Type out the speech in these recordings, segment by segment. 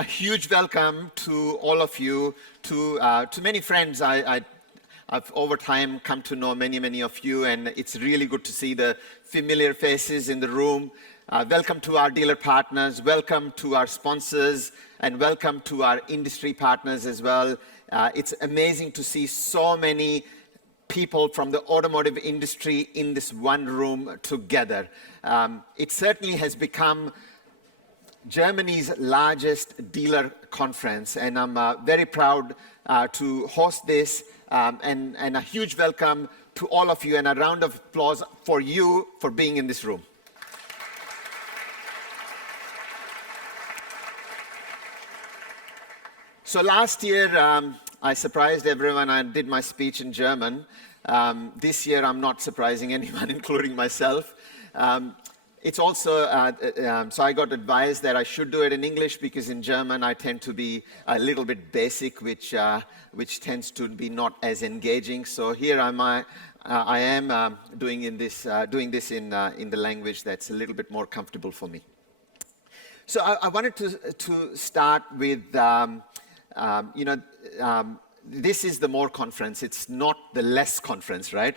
A huge welcome to all of you, to many friends. I've over time come to know many of you, and it's really good to see the familiar faces in the room. Welcome to our dealer partners, welcome to our sponsors, and welcome to our industry partners as well. It's amazing to see so many people from the automotive industry in this one room together. It certainly has become Germany's largest dealer conference, and I'm very proud to host this, and a huge welcome to all of you, and a round of applause for you for being in this room. So last year, I surprised everyone. I did my speech in German. This year, I'm not surprising anyone, including myself. It's also, so I got advised that I should do it in English because in German I tend to be a little bit basic, which tends to be not as engaging. So here I am doing this in the language that's a little bit more comfortable for me. So I wanted to start with, this is the more conference. It's not the less conference, right?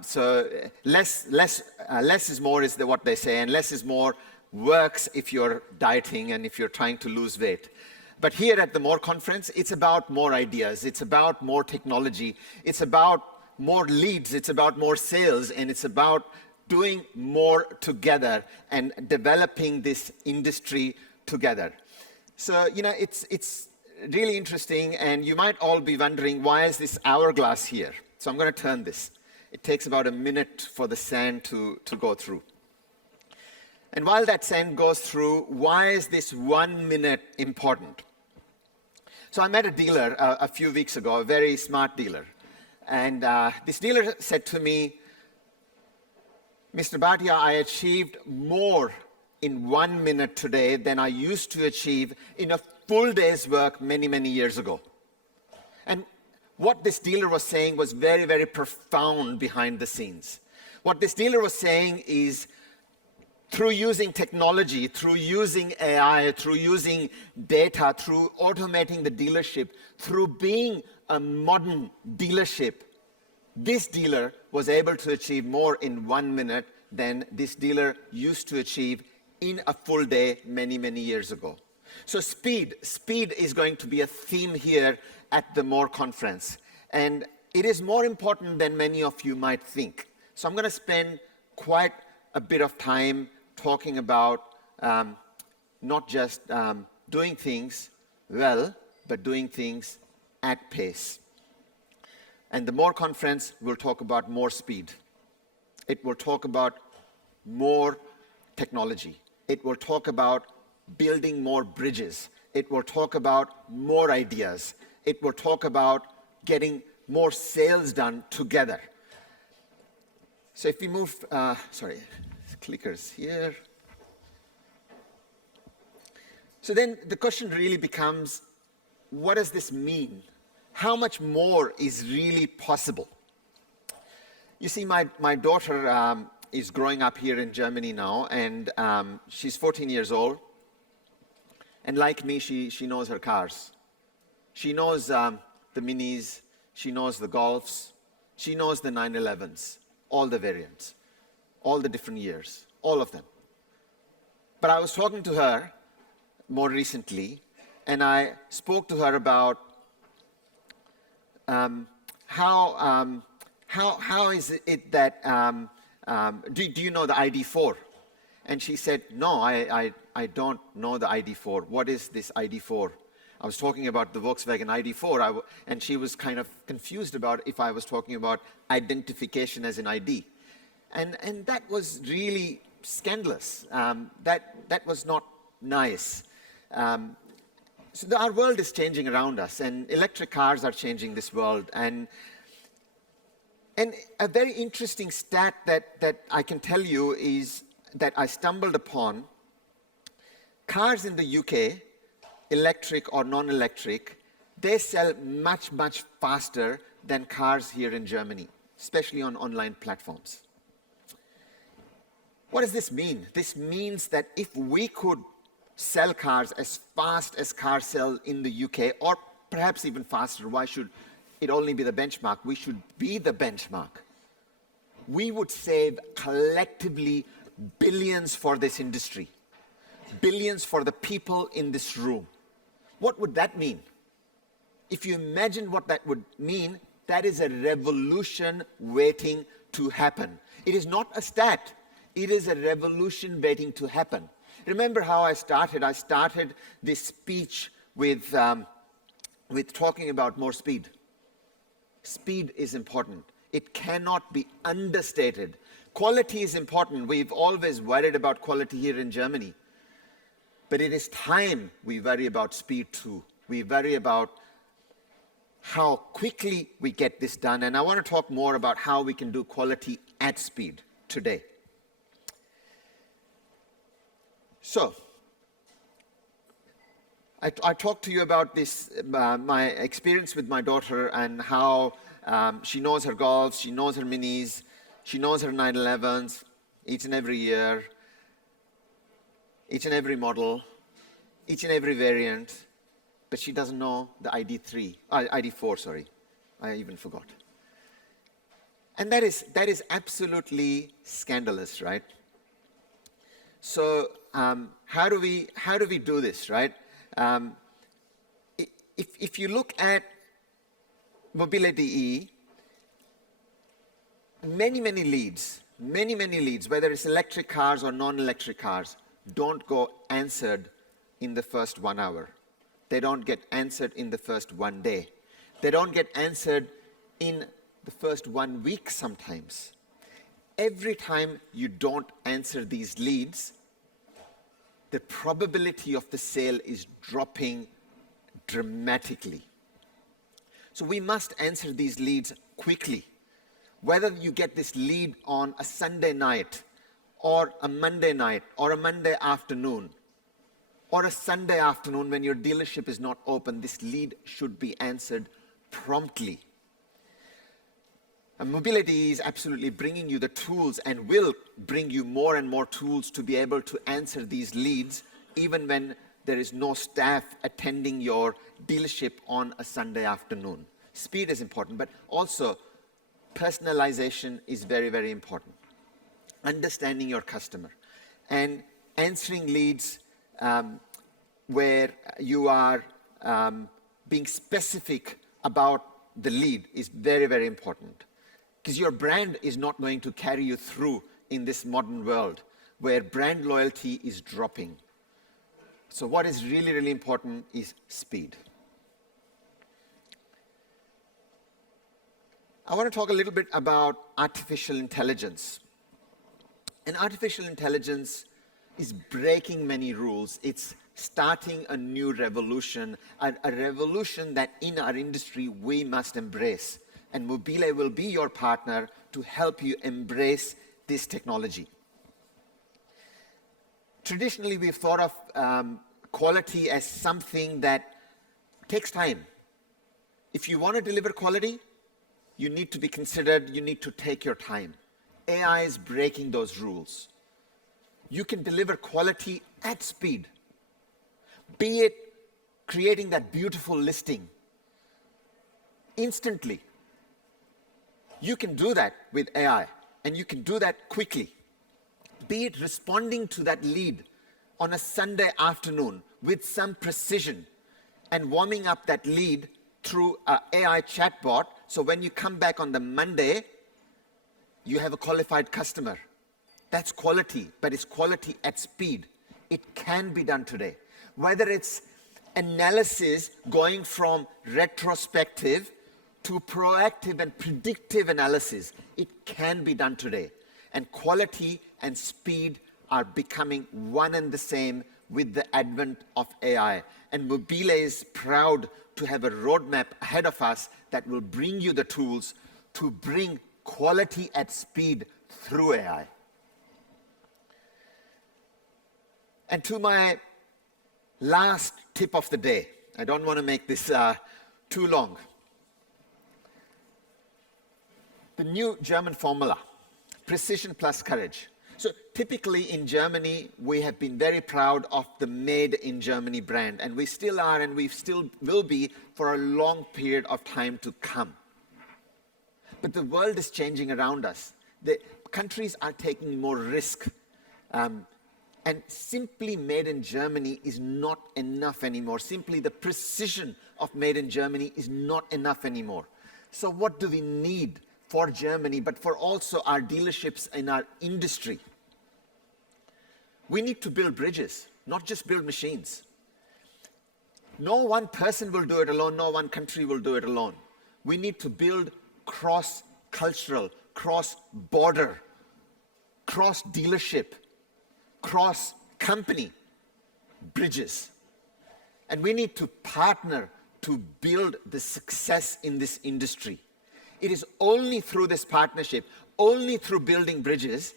So less is more is what they say, and less is more works if you're dieting and if you're trying to lose weight. But here at the More Conference, it's about more ideas, it's about more technology, it's about more leads, it's about more sales, and it's about doing more together and developing this industry together. So, it's really interesting, and you might all be wondering, why is this hourglass here? So I'm going to turn this. It takes about a minute for the sand to go through. And while that sand goes through, why is this 1 minute important? So I met a dealer a few weeks ago, a very smart dealer. And this dealer said to me, Mr. Bhatia, I achieved more in 1 minute today than I used to achieve in a full day's work many years ago. And what this dealer was saying was very profound behind the scenes. What this dealer was saying is, through using technology, through using AI, through using data, through automating the dealership, through being a modern dealership, this dealer was able to achieve more in 1 minute than this dealer used to achieve in a full day many years ago. So speed is going to be a theme here at the More Conference. And it is more important than many of you might think. So I'm going to spend quite a bit of time talking about not just doing things well, but doing things at pace. And the More Conference will talk about more speed. It will talk about more technology. It will talk about building more bridges. It will talk about more ideas. It will talk about getting more sales done together. So if we move, clickers here. So then the question really becomes, what does this mean? How much more is really possible? You see, my daughter is growing up here in Germany now, and she's 14 years old. And like me, she knows her cars. She knows the Minis, she knows the Golfs, she knows the 911s, all the variants, all the different years, all of them. But I was talking to her more recently, and I spoke to her about how is it that, do you know the ID4? And she said, no, I don't know the ID4. What is this ID4? I was talking about the Volkswagen ID4, and she was kind of confused about if I was talking about identification as an ID. And that was really scandalous. That was not nice. So our world is changing around us, and electric cars are changing this world. And a very interesting stat that I can tell you is that I stumbled upon. Cars in the UK, electric or non-electric, they sell much faster than cars here in Germany, especially on online platforms. What does this mean? This means that if we could sell cars as fast as cars sell in the UK, or perhaps even faster. Why should it only be the benchmark? We should be the benchmark. We would save collectively billions for this industry, billions for the people in this room. What would that mean? If you imagine what that would mean, that is a revolution waiting to happen. It is not a stat. It is a revolution waiting to happen. Remember how I started? I started this speech with talking about more speed. Speed is important. It cannot be understated. Quality is important. We've always worried about quality here in Germany. But it is time we worry about speed too. We worry about how quickly we get this done. And I want to talk more about how we can do quality at speed today. So, I talked to you about this, my experience with my daughter and how she knows her Golfs, she knows her Minis, she knows her 911s each and every year, each and every model, each and every variant, but she doesn't know the ID4, sorry. I even forgot. And that is absolutely scandalous, right? So how do we do this, right? If you look at Mobility, many leads, whether it's electric cars or non-electric cars, don't go answered in the first 1 hour. They don't get answered in the first 1 day. They don't get answered in the first 1 week sometimes. Every time you don't answer these leads, the probability of the sale is dropping dramatically. So we must answer these leads quickly. Whether you get this lead on a Sunday night, or a Monday night, or a Monday afternoon, or a Sunday afternoon when your dealership is not open, this lead should be answered promptly. And Mobility is absolutely bringing you the tools and will bring you more and more tools to be able to answer these leads even when there is no staff attending your dealership on a Sunday afternoon. Speed is important, but also personalization is very important. Understanding your customer and answering leads where you are being specific about the lead is very important. Because your brand is not going to carry you through in this modern world where brand loyalty is dropping. So what is really important is speed. I want to talk a little bit about artificial intelligence. And artificial intelligence is breaking many rules. It's starting a new revolution, a revolution that in our industry we must embrace. And Mobile will be your partner to help you embrace this technology. Traditionally, we've thought of quality as something that takes time. If you want to deliver quality, you need to be considered, you need to take your time. AI is breaking those rules. You can deliver quality at speed, be it creating that beautiful listing instantly. You can do that with AI, and you can do that quickly. Be it responding to that lead on a Sunday afternoon with some precision and warming up that lead through an AI chatbot, so when you come back on the Monday, you have a qualified customer. That's quality, but it's quality at speed. It can be done today. Whether it's analysis going from retrospective to proactive and predictive analysis, it can be done today. And quality and speed are becoming one and the same with the advent of AI. And Mobile is proud to have a roadmap ahead of us that will bring you the tools to bring quality at speed through AI. And to my last tip of the day, I don't want to make this too long. The new German formula, precision plus courage. So typically in Germany, we have been very proud of the Made in Germany brand, and we still are, and we still will be for a long period of time to come. But the world is changing around us. The countries are taking more risk. And simply made in Germany is not enough anymore. Simply the precision of made in Germany is not enough anymore. So what do we need for Germany, but for also our dealerships in our industry? We need to build bridges, not just build machines. No one person will do it alone. No one country will do it alone. We need to build cross-cultural, cross-border, cross-dealership, cross-company bridges. And we need to partner to build the success in this industry. It is only through this partnership, only through building bridges,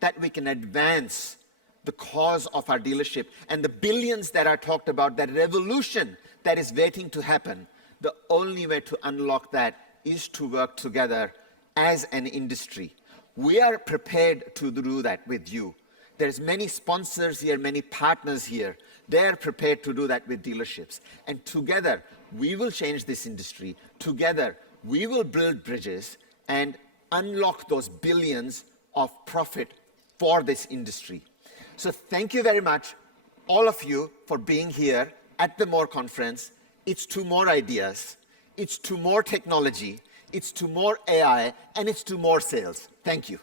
that we can advance the cause of our dealership and the billions that are talked about, that revolution that is waiting to happen. The only way to unlock that is to work together as an industry. We are prepared to do that with you. There's many sponsors here, many partners here. They're prepared to do that with dealerships. And together, we will change this industry. Together, we will build bridges and unlock those billions of profit for this industry. So thank you very much, all of you, for being here at the More Conference. It's to more ideas. It's to more technology. It's to more AI. And it's to more sales. Thank you.